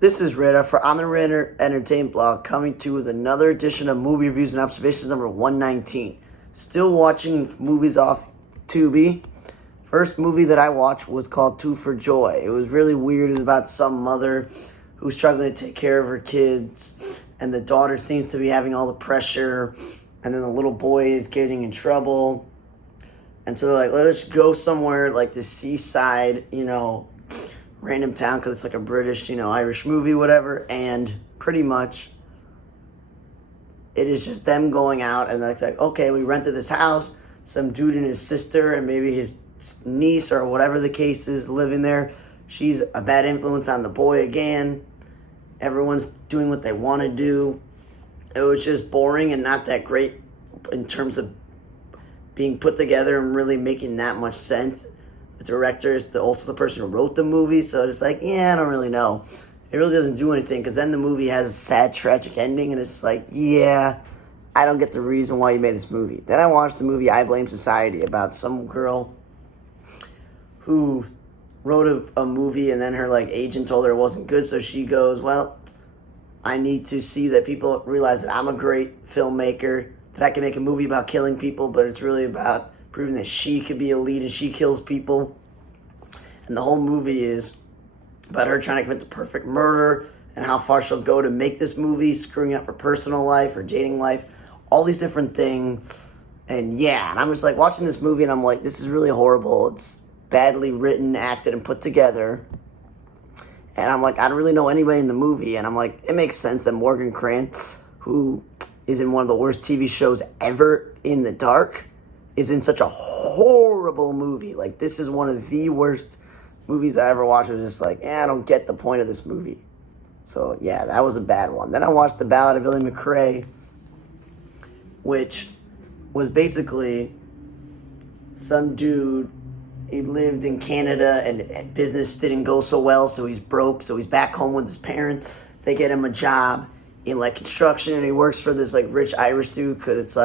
This is Rita for On the Ritter Entertainment Blog, coming to you with another edition of Movie Reviews and Observations number 119. Still watching movies off Tubi. First movie that I watched was called Two for Joy. It was really weird. It was about some mother who's struggling to take care of her kids, and the daughter seems to be having all the pressure, and then the little boy is getting in trouble. And so they're like, let's go somewhere like the seaside, random town, because it's like a British, Irish movie, whatever, and pretty much it is just them going out, and it's like, okay, we rented this house, some dude and his sister, and maybe his niece, or whatever the case is, living there. She's a bad influence on the boy again. Everyone's doing what they want to do. It was just boring and not that great in terms of being put together and really making that much sense. The director is also the person who wrote the movie, so it's like, I don't really know. It really doesn't do anything, because then the movie has a sad, tragic ending, and it's like, I don't get the reason why you made this movie. Then I watched the movie I Blame Society, about some girl who wrote a movie, and then her agent told her it wasn't good, so she goes, well, I need to see that people realize that I'm a great filmmaker, that I can make a movie about killing people, but it's really about proving that she could be a lead and she kills people. And the whole movie is about her trying to commit the perfect murder and how far she'll go to make this movie, screwing up her personal life, her dating life, all these different things. And and I'm just watching this movie, and I'm like, this is really horrible. It's badly written, acted, and put together. And I'm like, I don't really know anybody in the movie. And I'm like, it makes sense that Morgan Krantz, who is in one of the worst TV shows ever, In the Dark, is in such a horrible movie. This is one of the worst movies I ever watched. I was just like, I don't get the point of this movie. So, that was a bad one. Then I watched The Ballot of Billy Mcrae, which was basically some dude. He lived in Canada, and business didn't go so well, so he's broke. So he's back home with his parents. They get him a job in construction, and he works for this rich Irish dude, because it's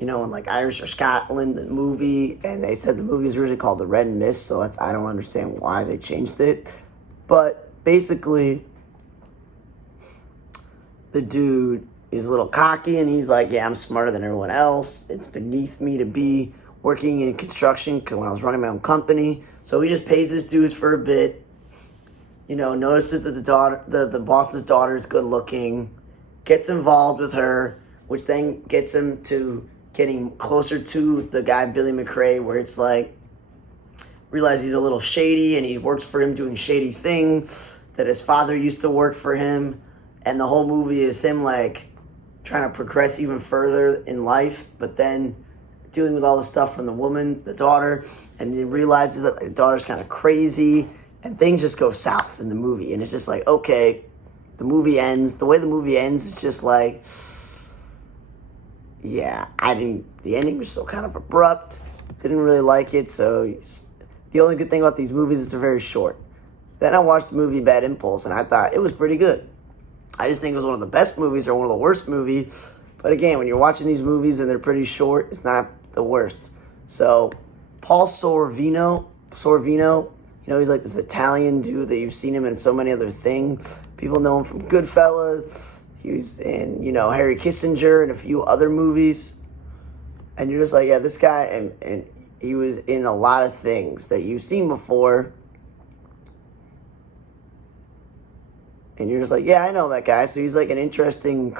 in Irish or Scotland, the movie, and they said the movie is originally called The Red Mist, so I don't understand why they changed it. But basically, the dude is a little cocky, and he's like, I'm smarter than everyone else. It's beneath me to be working in construction, because when I was running my own company. So he just pays his dues for a bit, notices that the boss's daughter is good looking, gets involved with her, which then gets him to getting closer to the guy, Billy Mcrae, where it's realize he's a little shady, and he works for him doing shady things, that his father used to work for him. And the whole movie is him trying to progress even further in life, but then dealing with all the stuff from the woman, the daughter, and he realizes that the daughter's kind of crazy, and things just go south in the movie. And it's just okay, the movie ends. The way the movie ends is just the ending was so kind of abrupt. Didn't really like it, so the only good thing about these movies is they're very short. Then I watched the movie Bad Impulse, and I thought it was pretty good. I just think it was one of the best movies or one of the worst movies. But again, when you're watching these movies and they're pretty short, it's not the worst. So, Paul Sorvino, he's this Italian dude that you've seen him in so many other things. People know him from Goodfellas. He was in, Harry Kissinger and a few other movies. And you're just this guy, and he was in a lot of things that you've seen before. And you're just I know that guy. So he's an interesting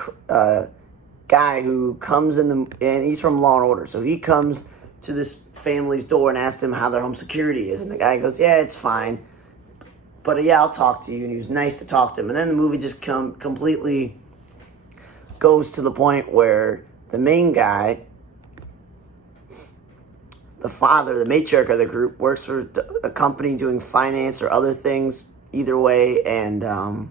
guy who comes and he's from Law and Order. So he comes to this family's door and asks them how their home security is. And the guy goes, it's fine. But I'll talk to you. And he was nice to talk to him. And then the movie just completely goes to the point where the main guy, the father, the matriarch of the group, works for a company doing finance or other things, either way, and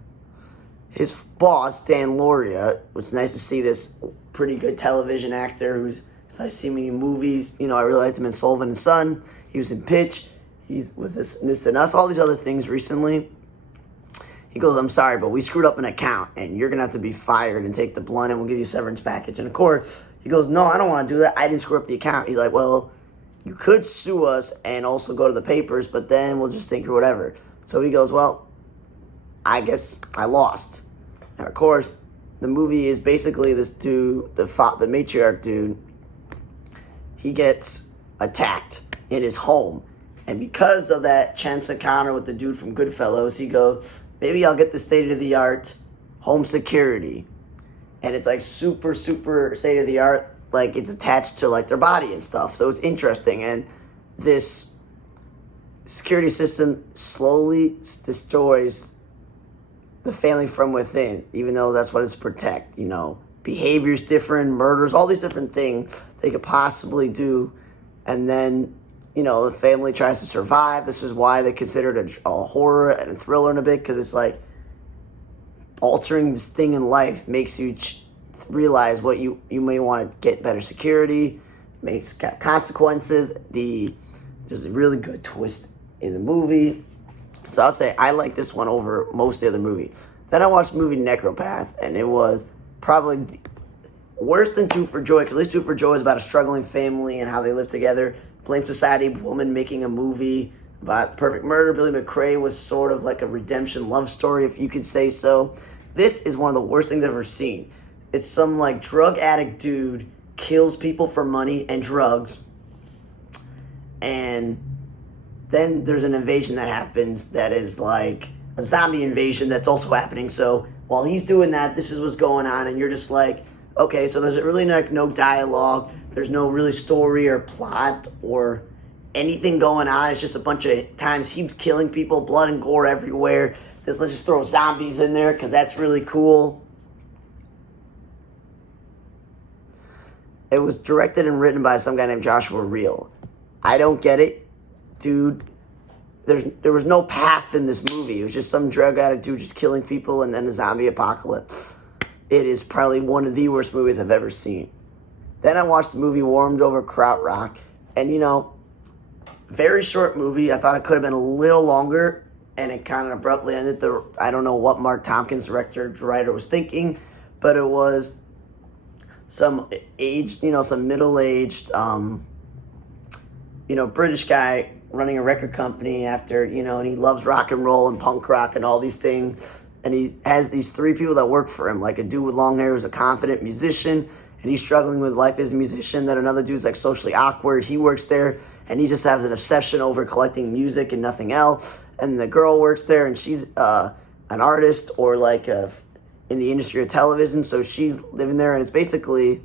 his boss, Dan Lauria, it's nice to see this pretty good television actor who's, I see me in movies, I really liked him in Sullivan and Son, he was in Pitch, he was this and Us, all these other things recently. He goes, I'm sorry, but we screwed up an account, and you're going to have to be fired and take the blunt, and we'll give you a severance package. And of course, he goes, no, I don't want to do that. I didn't screw up the account. He's like, well, you could sue us and also go to the papers, but then we'll just think or whatever. So he goes, well, I guess I lost. And of course, the movie is basically this dude, the matriarch dude, he gets attacked in his home. And because of that chance encounter with the dude from Goodfellas, he goes, maybe I'll get the state-of-the-art home security. And it's like super, super state-of-the-art, like it's attached to like their body and stuff. So it's interesting. And this security system slowly destroys the family from within, even though that's what it's protect. You know, behaviors different, murders, all these different things they could possibly do. And then, you know, the family tries to survive. This is why they consider it a horror and a thriller in a bit, because it's like altering this thing in life makes you realize what you may want to get better security, makes consequences. There's a really good twist in the movie. So I'll say I like this one over most of the other movies. Then I watched the movie Necropath, and it was probably worse than Two for Joy, because at least Two for Joy is about a struggling family and how they live together. Blame Society woman making a movie about perfect murder. Billy Mcrae was sort of like a redemption love story, if you could say so. This is one of the worst things I've ever seen. It's some like drug addict dude kills people for money and drugs, and then there's an invasion that happens that is like a zombie invasion that's also happening. So while he's doing that, this is what's going on, and you're just like, okay, so there's really like no dialogue. There's no really story or plot or anything going on. It's just a bunch of times he's killing people, blood and gore everywhere. Let's just throw zombies in there because that's really cool. It was directed and written by some guy named Joshua Reel. I don't get it. Dude, there was no path in this movie. It was just some drug addict dude just killing people and then a zombie apocalypse. It is probably one of the worst movies I've ever seen. Then I watched the movie Warmed Over Krautrock. And, you know, very short movie. I thought it could have been a little longer. And it kind of abruptly ended. I don't know what Mark Tompkins, writer, was thinking. But it was some middle-aged, British guy running a record company after, and he loves rock and roll and punk rock and all these things. And he has these three people that work for him, like a dude with long hair who's a confident musician, and he's struggling with life as a musician. Then another dude's like socially awkward. He works there, and he just has an obsession over collecting music and nothing else. And the girl works there, and she's an artist or like in the industry of television, so she's living there, and it's basically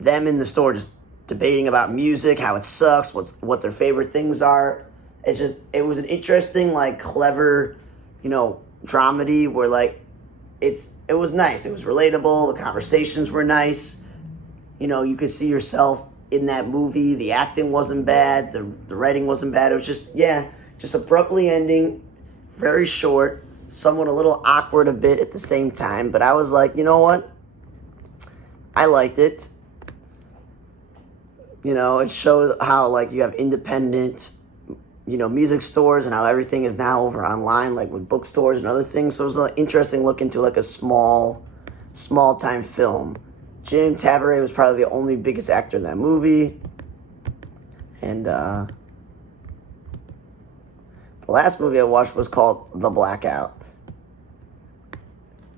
them in the store just debating about music, how it sucks, what their favorite things are. It was an interesting, like, clever, dramedy where, like, it was nice. It was relatable. The conversations were nice. You could see yourself in that movie. The acting wasn't bad. The writing wasn't bad. It was just abruptly ending, very short, somewhat a little awkward a bit at the same time. But I was like, you know what? I liked it. It shows how, like, you have independent, music stores and how everything is now over online, like with bookstores and other things. So it was an interesting look into, like, a small-time film. Jim Tavare was probably the only biggest actor in that movie. And the last movie I watched was called The Blackout.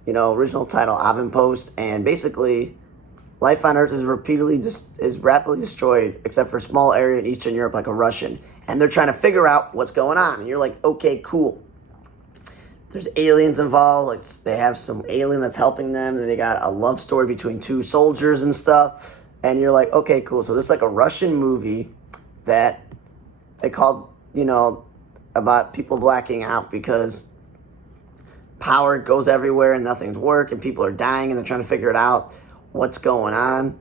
Original title, Avonpost. And basically, life on Earth is rapidly destroyed, except for a small area in Eastern Europe, like a Russian. And they're trying to figure out what's going on. And you're like, okay, cool. There's aliens involved. Like, they have some alien that's helping them. And they got a love story between two soldiers and stuff. And you're like, okay, cool. So this is like a Russian movie that they called, about people blacking out because power goes everywhere and nothing's working. People are dying and they're trying to figure it out. What's going on?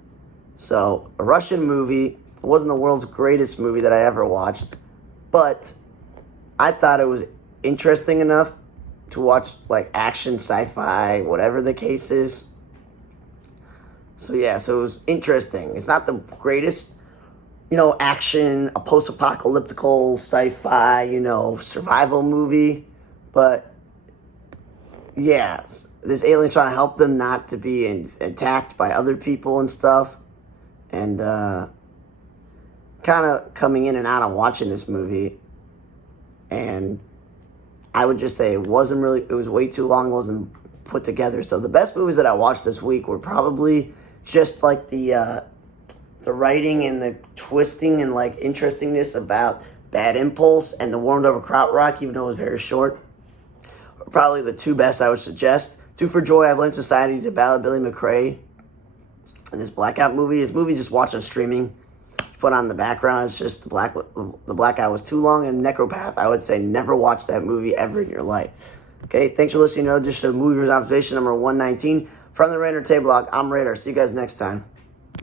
So, a Russian movie. It wasn't the world's greatest movie that I ever watched, but I thought it was interesting enough to watch, like, action, sci-fi, whatever the case is. So yeah, so it was interesting. It's not the greatest, action, a post-apocalyptical sci-fi, survival movie, but yeah, this alien trying to help them not to be attacked by other people and stuff. And kind of coming in and out of watching this movie. And I would just say it was way too long, wasn't put together. So the best movies that I watched this week were probably just like the writing and the twisting and like interestingness about Bad Impulse and The Warmed Over Krautrock, even though it was very short. Probably the two best I would suggest. Two for Joy, I Blame Society, The Ballot, Billy Mcrae, and this Blackout movie. This movie just watch on streaming. Put on the background. It's just the Blackout was too long, and Necropath, I would say never watch that movie ever in your life. Okay, thanks for listening to another edition of Movie Reviews Observation number 119. From the Entertainment Blog, I'm Radar. See you guys next time.